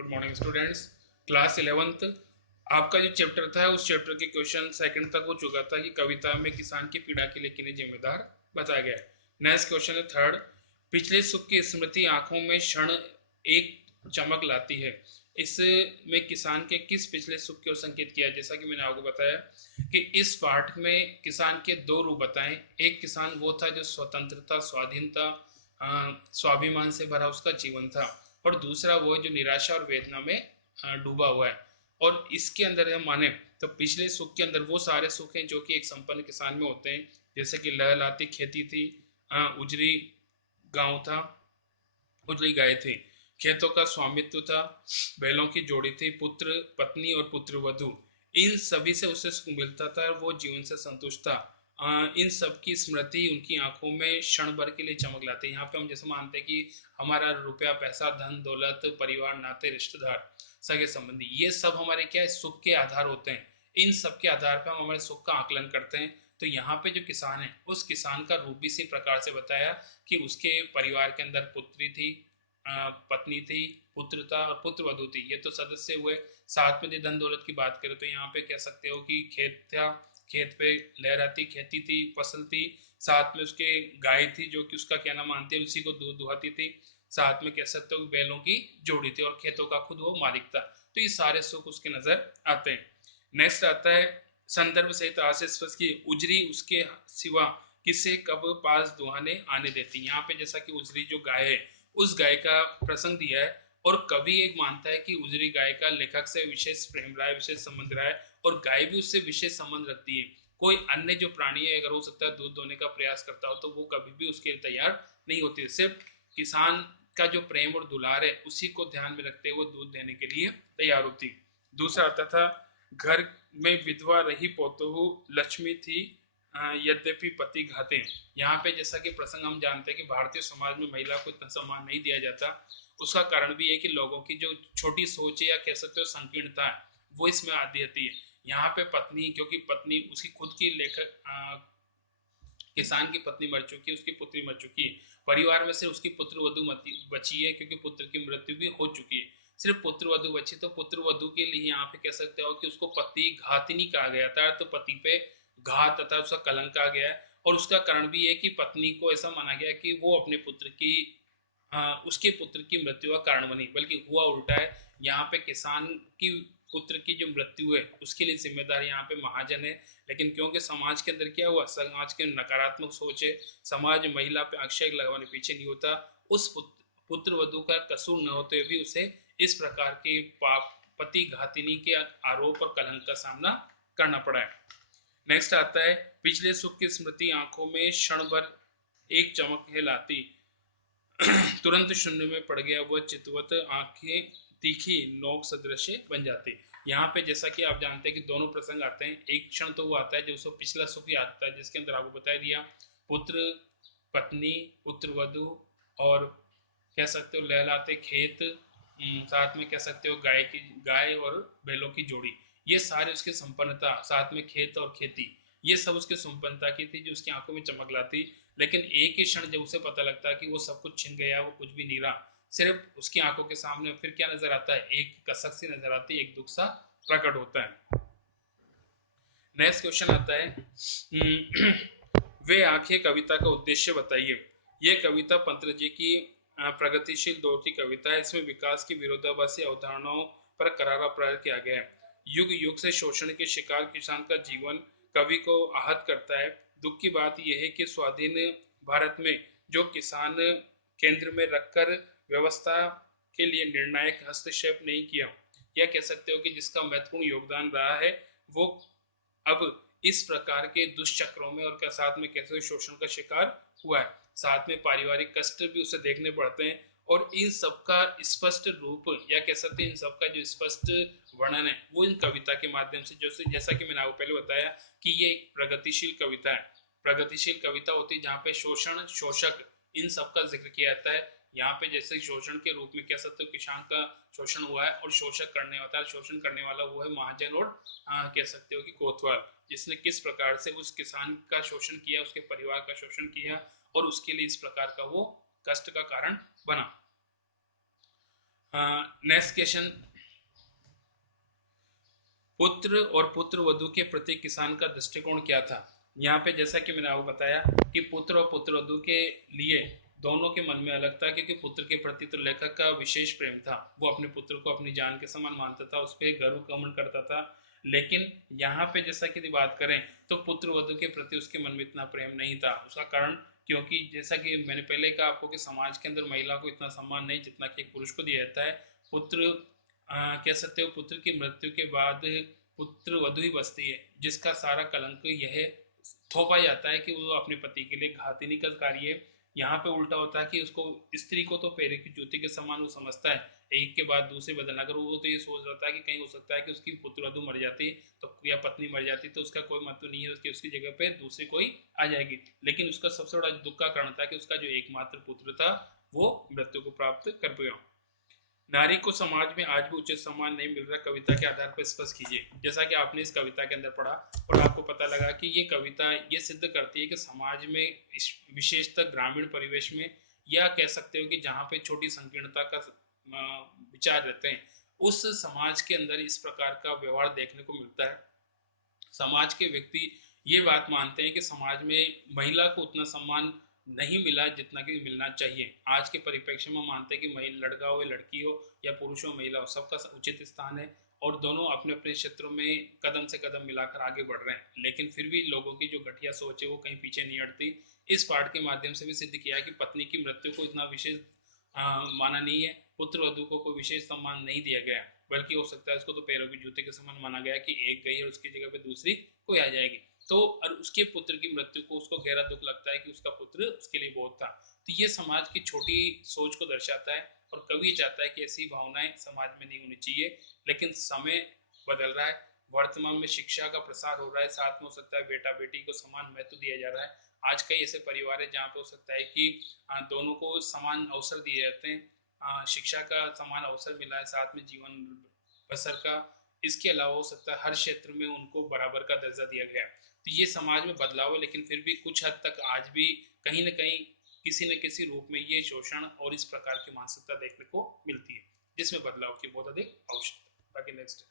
Good morning students. Class 11th आपका जो chapter था उस चैप्टर के क्वेश्चन सेकंड तक हो चुका था कि कविता में किसान की पीड़ा के लिए किन्हें जिम्मेदार बताया गया है। नेक्स्ट क्वेश्चन है थर्ड। पिछले सुख की स्मृति आंखों में क्षण एक चमक लाती है। इसमें किसान के किस पिछले सुख को संकेत किया है? जैसा कि मैंने आपको बताया कि इस पाठ में किसान के दो रूप बताएं। एक किसान वो था जो स्वतंत्रता, स्वाधीनता, स्वाभिमान से भरा उसका जीवन था, और दूसरा वो जो निराशा और वेदना में डूबा हुआ है। और इसके अंदर हम माने तो पिछले सुख के अंदर वो सारे सुख हैं जो कि एक संपन्न किसान में होते हैं, जैसे कि लहलहाती खेती थी, उजरी गांव था, उजरी गाय थी, खेतों का स्वामित्व था, बैलों की जोड़ी थी, पुत्र पत्नी और पुत्र वधु, इन सभी से उसे सुख मिलता था और वो जीवन से संतुष्ट था। इन सब की स्मृति उनकी आंखों में क्षण भर के लिए चमक लाती है। यहाँ पे हम जैसे मानते हैं कि हमारा रुपया, पैसा, धन दौलत, परिवार, नाते, रिश्तेदार, सगे संबंधी, ये सब हमारे क्या है, सुख के आधार होते हैं। इन सब के आधार पर हम हमारे सुख का आकलन करते हैं। तो यहाँ पे जो किसान है उस किसान का रूप इसी प्रकार से बताया कि उसके परिवार के अंदर पुत्री थी, पत्नी थी, पुत्र था और पुत्र वधु थी। ये तो सदस्य हुए। साथ में धन दौलत की बात करें तो यहाँ पे कह सकते हो कि खेत था, खेत पे लहराती खेती थी, फसल थी, साथ में उसके गाय थी जो कि उसका क्या नाम मानते हैं, उसी को दूध दुहाती थी, साथ में कह सकते हो बैलों की जोड़ी थी और खेतों का खुद वो मालिक था। तो ये सारे सुख उसके नजर आते हैं। नेक्स्ट आता है संदर्भ सहित आशय स्पष्ट की उजरी उसके सिवा किसे कब पास दुहाने आने देती। यहाँ पे जैसा कि उजरी जो गाय है उस गाय का प्रसंग दिया है, और कवि एक मानता है कि उजरी गाय का लेखक से विशेष प्रेम रहा है, विशेष संबंध रहा है, और गाय भी उससे विशेष संबंध रखती है। कोई अन्य जो प्राणी है अगर हो सकता है दूध दोने का प्रयास करता हो तो वो कभी भी उसके लिए तैयार नहीं होती। सिर्फ किसान का जो प्रेम और दुलार है उसी को ध्यान में रखते हुए दूध देने के लिए तैयार होती। दूसरा आता था घर में विधवा रही पोतहु लक्ष्मी थी, यद्यपि पति घाते। यहाँ पे जैसा कि प्रसंग हम जानते हैं कि भारतीय समाज में महिला को इतना सम्मान नहीं दिया जाता। उसका कारण भी है कि लोगों की जो छोटी सोच है या कह सकते हो संकीर्णता है वो इसमें आती रहती है। यहाँ पे पत्नी, क्योंकि पत्नी उसकी खुद की लेखक किसान की पत्नी मर चुकी है, उसकी पुत्री मर चुकी है, परिवार में सिर्फ उसकी पुत्र वधु बची है क्योंकि पुत्र की मृत्यु भी हो चुकी है, सिर्फ पुत्र वधु बची। तो पुत्र वधु के लिए यहाँ पे कह सकते हो कि उसको पति घातिनी कहा गया था, तो पति पे घात तथा उसका कलंक आ गया है। और उसका कारण भी है कि पत्नी को ऐसा माना गया कि वो अपने पुत्र की उसके पुत्र की मृत्यु का कारण बनी, बल्कि हुआ उल्टा है। यहाँ पे किसान की पुत्र की जो मृत्यु है उसके लिए जिम्मेदार यहाँ पे महाजन है। लेकिन क्योंकि समाज के अंदर क्या हुआ, समाज के नकारात्मक सोच है, समाज महिला पे आक्षेप लगवाने पीछे नहीं होता, उस पुत्र वधु का कसूर न होते हुए भी उसे इस प्रकार के पाप पति घातिनी के आरोप और कलंक का सामना करना पड़ा है। नेक्स्ट आता है पिछले सुख की स्मृति आंखों में क्षण भर एक चमक है लाती, तुरंत शून्य में पड़ गया वह चितवत, आंखें तीखी नोक सदृश बन जाती। यहाँ पे जैसा कि आप जानते हैं कि दोनों प्रसंग आते हैं। एक क्षण तो वो आता है जो उसको पिछला सुख याद आता है, जिसके अंदर आपको बता दिया पुत्र पत्नी, पुत्र वधु, और कह सकते हो लहलाते खेत, साथ में कह सकते हो गाय और बैलों की जोड़ी, ये सारे उसकी संपन्नता, साथ में खेत और खेती, ये सब उसकी संपन्नता की थी जो उसकी आंखों में चमक लाती। लेकिन एक ही क्षण जब उसे पता लगता है कि वो सब कुछ छिन गया, वो कुछ भी नहीं रहा, सिर्फ उसकी आंखों के सामने फिर क्या नजर आता है, एक कसक सी नजर आती है, एक दुख सा प्रकट होता है। नेक्स्ट क्वेश्चन आता है वे आंखें कविता का उद्देश्य बताइए। ये कविता पंत जी की प्रगतिशील दौर की कविता है। इसमें विकास की विरोधाभासी अवधारणाओं पर करारा प्रहार किया गया है। युग युग से शोषण के शिकार किसान का जीवन कवि को आहत करता है। दुख की बात यह है कि स्वाधीन भारत में जो किसान केंद्र में रखकर व्यवस्था के लिए निर्णायक हस्तक्षेप नहीं किया, या कह सकते हो कि जिसका महत्वपूर्ण योगदान रहा है, वो अब इस प्रकार के दुष्चक्रों में और क्या साथ में कैसे शोषण का शिकार हुआ है। साथ में पारिवारिक कष्ट भी उसे देखने पड़ते हैं, और इन सबका स्पष्ट रूप या कह सकते हैं इन सबका जो स्पष्ट वर्णन है वो इन कविता के माध्यम से, जैसा कि मैंने आपको पहले बताया कि ये एक प्रगतिशील कविता है। प्रगतिशील कविता होती है जहाँ पे शोषण, शोषक, इन सबका जिक्र किया जाता है। यहाँ पे जैसे शोषण के रूप में कह सकते हो किसान का शोषण हुआ है, और शोषक करने होता है, शोषण करने वाला वो है महाजन और कह सकते हो कि कोतवाल, जिसने किस प्रकार से उस किसान का शोषण किया, उसके परिवार का शोषण किया, और उसके लिए इस प्रकार का वो कष्ट का कारण बना। नेक्स्ट क्वेश्चन, पुत्र और पुत्र वधु के प्रति किसान का दृष्टिकोण क्या था। यहाँ पे जैसा कि मैंने आपको बताया कि पुत्र और पुत्र वधु के लिए दोनों के मन में अलग था, क्योंकि पुत्र के प्रति तो लेखक का विशेष प्रेम था, वो अपने पुत्र को अपनी जान के समान मानता था, उस पर गर्व कमन करता था। लेकिन यहाँ पे जैसा कि बात करें तो पुत्र वधु के प्रति उसके मन में इतना प्रेम नहीं था। उसका कारण, क्योंकि जैसा कि मैंने पहले कहा आपको कि समाज के अंदर महिला को इतना सम्मान नहीं जितना कि एक पुरुष को दिया जाता है। पुत्र कह सकते हो पुत्र की मृत्यु के बाद पुत्र वधु ही बचती है, जिसका सारा कलंक यह थोपा जाता है कि वो अपने पति के लिए घातनी निकटकारी है। यहाँ पे उल्टा होता है कि उसको, स्त्री को तो पैर की जूती के समान वो समझता है, एक के बाद दूसरे बदलना कर, वो तो ये सोच रहा था कि कहीं हो सकता है कि उसकी पुत्र वधु मर जाती तो, या पत्नी मर जाती तो उसका कोई मतलब नहीं है, उसकी जगह पे दूसरी कोई आ जाएगी। लेकिन उसका सबसे बड़ा दुख का कारण था कि उसका जो एकमात्र पुत्र था वो मृत्यु को प्राप्त कर गया। नारी को समाज में आज भी उचित सम्मान नहीं मिल रहा, कविता के आधार पर स्पष्ट कीजिए। जैसा कि आपने इस कविता के अंदर पढ़ा और आपको पता लगा कि ये कविता ये सिद्ध करती है कि समाज में, विशेषतः ग्रामीण परिवेश में, या कह सकते हो कि जहाँ पे छोटी संकीर्णता का विचार रहते हैं, उस समाज के अंदर इस प्रकार का व्यवहार देखने को मिलता है। समाज के व्यक्ति ये बात मानते हैं कि समाज में महिला को उतना सम्मान नहीं मिला जितना कि मिलना चाहिए। आज के परिप्रेक्ष्य में मानते हैं कि महिला, लड़का हो या लड़की हो या पुरुष हो महिला हो, सबका उचित स्थान है और दोनों अपने अपने क्षेत्रों में कदम से कदम मिलाकर आगे बढ़ रहे हैं। लेकिन फिर भी लोगों की जो घटिया सोच है वो कहीं पीछे नहीं हटती। इस पाठ के माध्यम से भी सिद्ध किया है कि पत्नी की मृत्यु को इतना विशेष माना नहीं है, पुत्र वधु को कोई विशेष सम्मान नहीं दिया गया, बल्कि हो सकता है उसको तो पैरों की जूते के समान माना गया कि एक गई और उसकी जगह पे दूसरी कोई आ जाएगी। तो और उसके पुत्र की मृत्यु को उसको गहरा दुख लगता है कि उसका पुत्र उसके लिए बहुत था। तो ये समाज की छोटी सोच को दर्शाता है और कवि चाहता है कि ऐसी भावनाएं समाज में नहीं होनी चाहिए। लेकिन समय बदल रहा है, वर्तमान में शिक्षा का प्रसार हो रहा है, साथ में हो सकता है बेटा बेटी को समान महत्व दिया जा रहा है। आज कई ऐसे परिवार है जहाँ पे हो सकता है कि दोनों को समान अवसर दिए जाते हैं, शिक्षा का समान अवसर मिला है, साथ में जीवन बसर का। इसके अलावा हो सकता है हर क्षेत्र में उनको बराबर का दर्जा दिया गया। तो ये समाज में बदलाव है, लेकिन फिर भी कुछ हद तक आज भी कहीं ना कहीं किसी न किसी रूप में ये शोषण और इस प्रकार की मानसिकता देखने को मिलती है, जिसमें बदलाव की बहुत अधिक आवश्यकता है। बाकी नेक्स्ट